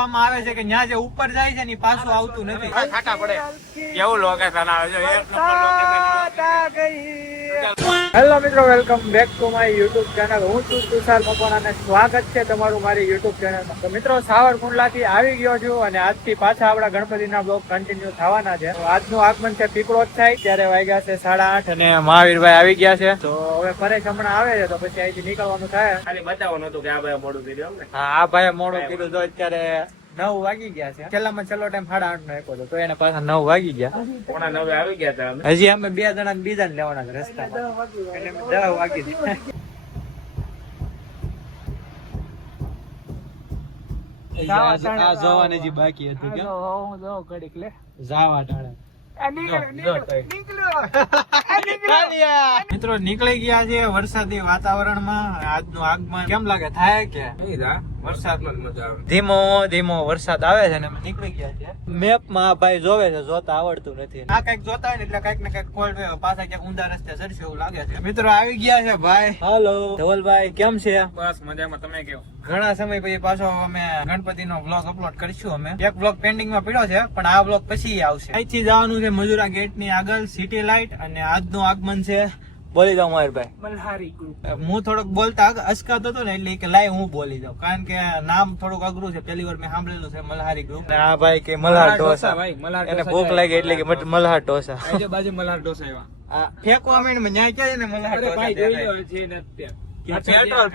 કહેવામાં આવે છે કે ત્યાં જે ઉપર જાય છે ને પાછું આવતું નથી. ખાટા પડે કેવું લોકેશન આવે છે, એક નંબર લોકેશન. હેલો મિત્રો, welcome back to my YouTube channel. હું છું તુષાર મકવાણા અને સ્વાગત છે તમારું મારી યુટ્યુબ ચેનલમાં. તો મિત્રો, સાવરકુંડલાથી આવી ગયો છું અને આજથી પાછા આપણા ગણપતિના બ્લોગ કન્ટિન્યુ થવાના છે. તો આજનું આગમન છે પીપળોદ થાય, ત્યારે વાગ્યા છે 8:30 અને મહાવીરભાઈ આવી ગયા છે. તો હવે પરેશ હમણાં આવે છે, તો પછી અહીંથી નીકળવાનું થાય. ખાલી બતાવવાનું હતું કે આ ભાઈ મોડું કર્યું ને. હા, આ ભાઈ મોડું કીધું. તો અત્યારે 9 વાગી ગયા છે. છેલ્લામાં છેલ્લો ટાઈમ 8:30 નો આપ્યો હતો, તો એને પાછા 9 વાગી ગયા. 9:45 આવી ગયા હતા અમે. હજી અમે 2 જણા બીજાને લેવાના છે રસ્તામાં, એટલે 10 વાગી દીધા. આ જવાની જે બાકી હતી કે હું જો ઘડીક લે જાવા ટાળે મિત્રો નીકળી ગયા છે વરસાદી વાતાવરણમાં. આજનું આગમન કેમ લાગે, થાય કે વરસાદમાં જ મજા આવે. ધીમો ધીમો વરસાદ આવે છે ને અમે નીકળી ગયા છે. મેપ માં ભાઈ જોવે છે, જોતા આવડતું નથી. આ કઈક જોતા હોય ને એટલે કઈક ને કઈક ખોલ પાછા ક્યાંક ઊંધા રસ્તે ચડશે એવું લાગે છે. મિત્રો આવી ગયા છે ભાઈ. હાલો ધવલભાઈ, કેમ છે? બસ મજામાં, તમે કેવો? ઘણા સમય પછી પાછો અમે ગણપતિ નો બ્લોગ અપલોડ કરીશું. અમે એક બ્લોગ પેન્ડિંગ માં પડ્યો છે, પણ આ બ્લોગ પછી આવશે. અહીંથી જવાનું છે મજુરા ગેટ ની આગળ સિટી લાઇટ, અને આજનું આગમન છે. બોલી જાઉં મયુરભાઈ? મલ્હારી ગ્રુપ. હું થોડોક બોલતા અચકાતો હતો ને, એટલે કે લાય હું બોલી જાઉં, કારણ કે નામ થોડુંક અઘરું છે. પહેલી વાર મેં સાંભળેલું છે મલ્હારી ગ્રુપ. આ ભાઈ કે મલ્હાર ઢોસા, એને ભૂખ લાગી એટલે કે મલ્હાર ઢોસા. બાજુ મલ્હાર ઢોસા આવ્યા. આ ફેંકવા માંડ ન્યાય ક્યાં છે ને મલ્હાર ભાઈ જોઈ લો છે ને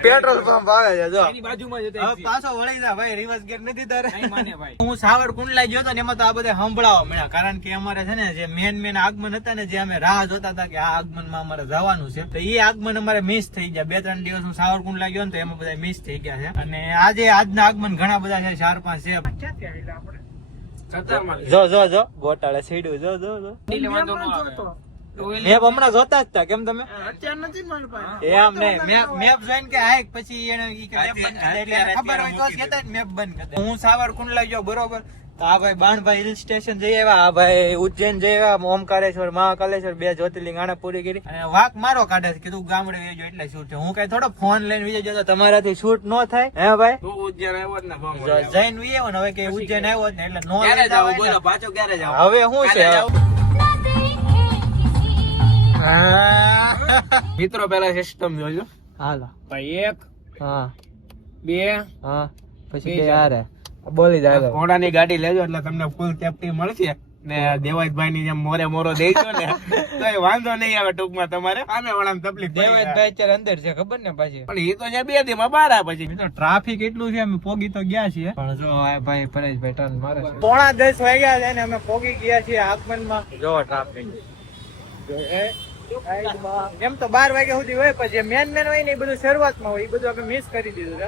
પેટ્રોલ પંપ આવે છે જો એની બાજુમાં જ હવે હતા. પાછો વળી જા ભાઈ, રિવર્સ ગેર નથી તારે. નહીં માને ભાઈ. હું સાવરકુંડલા ગયો હતો ને, એમાં તો આ બધા સંભળાવા મળ્યા, કારણ કે અમારે છે ને જે મેન આગમન હતા ને, જે અમે રાહ જોતા હતા કે આ આગમન માં અમારે જવાનું છે, તો એ આગમન અમારે મિસ થઈ ગયા. 2-3 દિવસ હું સાવરકુંડલા ગયો ને, તો એમાં બધા મિસ થઈ ગયા છે. અને આજે આજના આગમન ઘણા બધા છે, 4-5 છે. જો જો જો ગોટાળે સીડ્યું, જો જો જો વાંધો ન આવે. મેપ હમણાં જોતા જ હતા, કેમ તમે? અત્યારે નથી મારી પાસે. એમ નહીં, મેપ જોઈને કે હાઈક પછી એને ઈ કે મેપ બંધ કરી દે, એટલે એને ખબર હોય તો જ કહેતા ને મેપ બંધ કરી દે. હું સાવરકુંડલા ગયો બરોબર, તો આ ભાઈ બાણભાઈ હિલ સ્ટેશન જઈ આવ્યા, આ ભાઈ ઉજ્જૈન જઈ આવ્યા, ઓમકારેશ્વર મહાકાલેશ્વર 2 જ્યોતિર્લિંગ આને પૂરી કરી. અને વાક મારો કાઢે છે કે તું ગામડે વેજો એટલે શૂટ છે. હું કઈ થોડો ફોન લઈને વિજય જતો, તમારાથી શૂટ ન થાય હે ભાઈ? તું ઉજ્જૈન આવ્યો જ ને ભાવ જઈને વિજય ને, હવે કે ઉજ્જૈન આવ્યો જ ને એટલે નો ક્યારે જાવ બોલો, પાછો ક્યારે જાવ? હવે શું છે મિત્રો પેલા સિસ્ટમ જોજો. હાલો ભાઈ 1 હા 2 હા પછી બે હારે બોલી જાય. ઘોડાની ગાડી લેજો એટલે તમને ફૂલ સેફટી મળશે ને. દેવાજભાઈ ની જેમ મોરો દેજો ને તો એ વાંધો નહીં આવે. ટૂંકમાં તમારે આમે વાળાને તકલીફ પડી જાય. દેવેશભાઈ અત્યારે અંદર છે, ખબર ને પાછી. પણ એ તો ત્યાં 2 દી માં બહાર આવે પછી. મિત્રો ટ્રાફિક એટલું છે, અમે પોગી તો ગયા છીએ, પણ જો આ ભાઈ પરેશભાઈ ટર્ન મારે છે. 9:30 વાગ્યા છે ને અમે પોગી ગયા છીએ આગમનમાં. જો ટ્રાફિક એમ તો 12 વાગ્યા સુધી હોય, પછી મેન હોય ને એ બધું શરૂઆતમાં હોય, એ બધું આપણે મિસ કરી દીધું છે.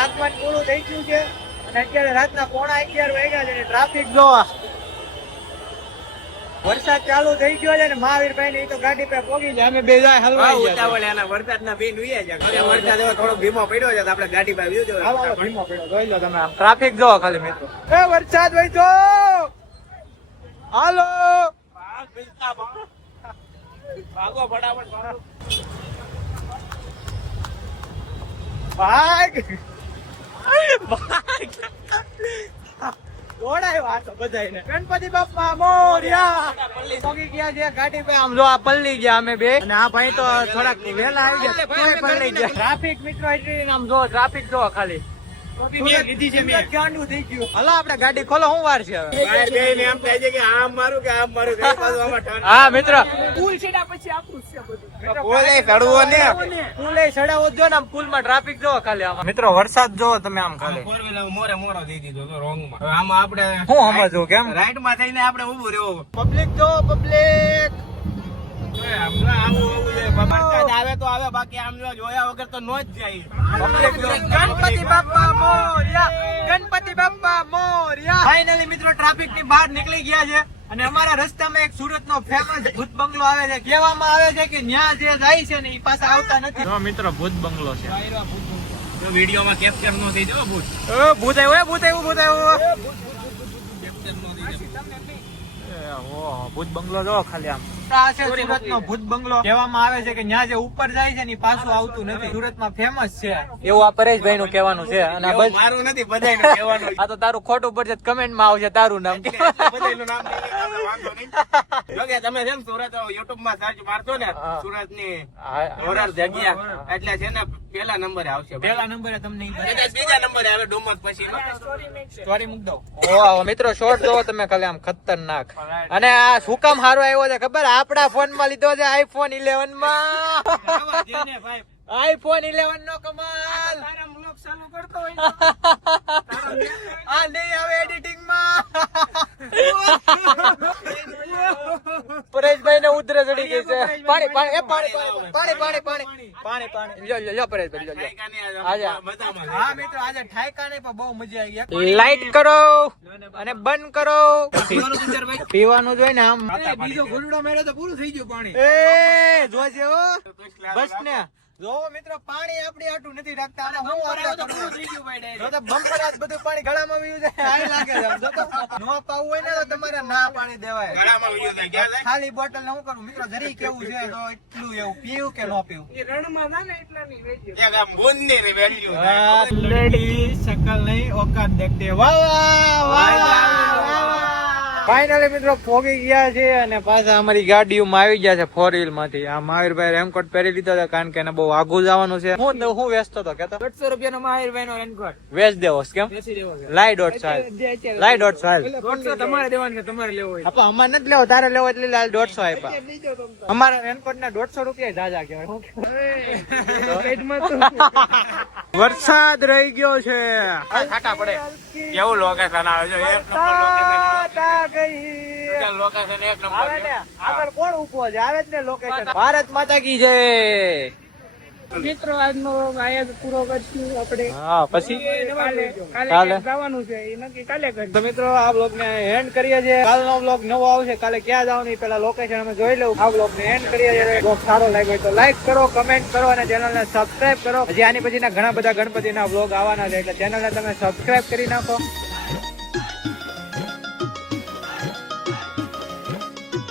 આગમન પૂરું થઈ ગયું છે અને અત્યારે રાતના 11:30 વાગ્યા છે. ટ્રાફિક જોવા વરસાદ ચાલુ થઈ ગયો છે ને મહાવીરભાઈ ની તો ગાડી પર પોગી જાય. અમે બે જાય હલવાઈ ગયા. ઉતાવળ એના વરસાદના બેન ઉયા જાય. હવે વરસાદ એવો થોડો ધીમો પડ્યો છે તો આપણે ગાડી પર વ્યૂ જોયો. હાલો, ધીમો પડ્યો. જોઈ લો તમે આમ ટ્રાફિક જોવો ખાલી મિત્રો. એ વરસાદ ભાઈ જો હાલો ભાગો ફટાફટ ભાગો. ભાગ દોડાય વાતો બધાયને. ગણપતિ બાપ્પા મોરયા. પોગી ગયા છે ગાડી પે. આમ જો આ પલ્લી ગયા અમે બે અને આ ભાઈ તો થોડાક વેલા આવી ગયા તોય પલ્લી ગયા. ટ્રાફિક મિત્રો એટલી આમ જો ટ્રાફિક જો ખાલી લીધી છે મેં. ગાંડું થઈ ગયું. હલો આપણે ગાડી ખોલો. શું વાર છે હવે? બહાર બેહીને એમ થાય છે કે આમ મારું કે આમ મારું. કઈ બાજુ આમાં turn? હા મિત્ર પુલ છેડા પછી આપણું છે બધું. બોલે ચડવો ને. પુલે ચડાવો જો ને આમ પુલમાં ટ્રાફિક જો ખાલી આમાં. મિત્રો વરસાદ જો તમે આમ ખાલી. ફોર વ્હીલર મોરે મોરો દઈ દીધો તો wrong માં. હવે આમાં આપણે હું સમજવું કેમ રાઈટ માં થઈને આપણે ઊભું રહેવું. પબ્લિક જો પબ્લિક. હમણાં આવું છે. વરસાદ આવે તો આવે, બાકી આમ જો જોયા વગર તો નો જ જાય. ગણપતિ બાપ્પા મોરયા. ગણપતિ બાપ્પા મોરયા. ફાઇનલી મિત્રો ટ્રાફિક ની બહાર નીકળી ગયા છે અને અમારા રસ્તામાં એક સુરત નો ફેમસ ભૂત બંગલો આવે છે. કહેવામાં આવે છે કે ન્યા જે જાય છે ને એ પાછા આવતા નથી. જો મિત્રો ભૂત બંગલો છે. તો વિડીયોમાં કેપ્ચર નો થઈ જાવ ભૂત. ભૂત આવ્યું ભૂત આવ્યું ભૂત આવ્યું. કેપ્ચર નો થઈ જાય. ભૂત બંગલો જો ખાલી આમ. આ છે સુરત નો ભૂત બંગલો. કહેવામાં આવે છે કે ન્યા જે ઉપર જાય છે ને ઈ પાછું આવતું નથી. સુરતમાં ફેમસ છે એવું આ પરેશભાઈ નું કહેવાનું છે. અને આ એવું મારું નથી, બધાયનું કહેવાનું. આ તો તારું ખોટું પડશે કમેન્ટ માં આવશે તારું નામ. બધાયનું નામ લઈ લઈએ તો વાંધો નહીં. જો કે તમે છે ને સુરત YouTube માં સર્ચ મારશો ને સુરત ની હોરર જગ્યા એટલે છે ને પેલા નંબરે આવશે. પેલા નંબરે તમને ઈ બતાવે. કદાચ બીજા નંબરે આવે ડુમસ પછી. સ્ટોરી મૂક દો. ઓહ મિત્રો શોર્ટ જોવો તમે ખાલી આમ ખતરનાક. અને આ શું કામ હારો આવ્યો છે ખબર? આપડા ફોન માં લીધો છે iPhone 11 માં. iPhone 11 નો કમાલ. ચાલુ કરતો હોય આ નહીં આવે એડિટિંગ માં. પરેશભાઈ ને ઉધરે ચડી ગઈ છે. પાણી પાણી એ પાણી પાણી પાણી પાણી પાણી પાણી લ્યો લ્યો પરેશભાઈ લ્યો લ્યો. હા મિત્રો આજે ઠાયકાને પણ બહુ મજા આવી ગઈ. લાઈટ કરો અને બંધ કરો. પીવાનું જોઈ ને આમ. બીજો ઘોડો મેળો તો પૂરું થઈ ગયું પાણી. એ જોજે હો બસ ને. જોવો મિત્રો પાણી આપણી આટું નથી રાખતા. આને હું ઓર્ડર કરું થઈ ગયું ભાઈ જો તો બમ્પર આજ બધું પાણી ગળામાં વયું જાય. આય લાગે છે જો તો નો પાવું હોય ને તો તમારે ના પાણી દેવાય. ગળામાં વયું જાય. ક્યાં જાય? ખાલી બોટલ ને હું કરું મિત્રો જરી કેવું છે તો એટલું એવું પીવું કે નો પીવું. એ રણમાં ના ને એટલા ની રહી ગયું. એક આમ બુંદી ની value. લેડી શકલ નહીં ઓકાત દેખતે. વાહ વાહ વાહ. ફાઇનલી મિત્રો પોગી ગયા છે અને પાછા અમારી ગાડીઓમાં આવી ગયા છે ફોર વ્હીલ માંથી. આ મહાવીરભાઈ રેનકોટ પહેરી લીધો હતો કારણ કે એને બહુ આગું જવાનું છે. હું વેચતો હતો કેતો 150 રૂપિયા નો મહાવીરભાઈ નો રેનકોટ વેચ દેવો કેમ? બેસી દેવો છે. લાઈ દોઢ સાલ લાઈ દોઢ સાલ. 150 તમારે દેવાનું છે, તમારે લેવો હોય આપા અમારે નથી લેવો, તારે લેવો એટલે લાલ 150 આપ્યા. લીજો તમ તો. અમારા રેનકોટ ના 150 રૂપિયા જાજા કહેવાય. પેટમાં તો વરસાદ રહી ગયો છે. ખાટા પડે. કેવું લોકેશન આવે છે? એક નંબર લોકેશન. એક નંબર. આગળ કોણ ઉભો છે? આવે જ ને લોકેશન. ભારત માતા કી જય. મિત્રો આજનો આયા જ પૂરો કરશું આપણે. હા પછી કાલે કાલે જવાનું છે એ નક્કી કાલે કરશું. તો મિત્રો આ બ્લોગ ને એન્ડ કરીએ છીએ. કાલનો બ્લોગ નવો આવશે. કાલે ક્યાં જવાનું પેલા લોકેશન અમે જોઈ લઉં. આ બ્લોગ ને એન્ડ કરીએ છીએ. બ્લોગ સારો લાગ્યો હોય તો લાઈક કરો, કમેન્ટ કરો અને ચેનલ ને સબસ્ક્રાઇબ કરો. હજી આની પછીના ઘણા બધા ગણપતિના બ્લોગ આવવાના છે એટલે ચેનલ ને તમે સબસ્ક્રાઇબ કરી નાખો.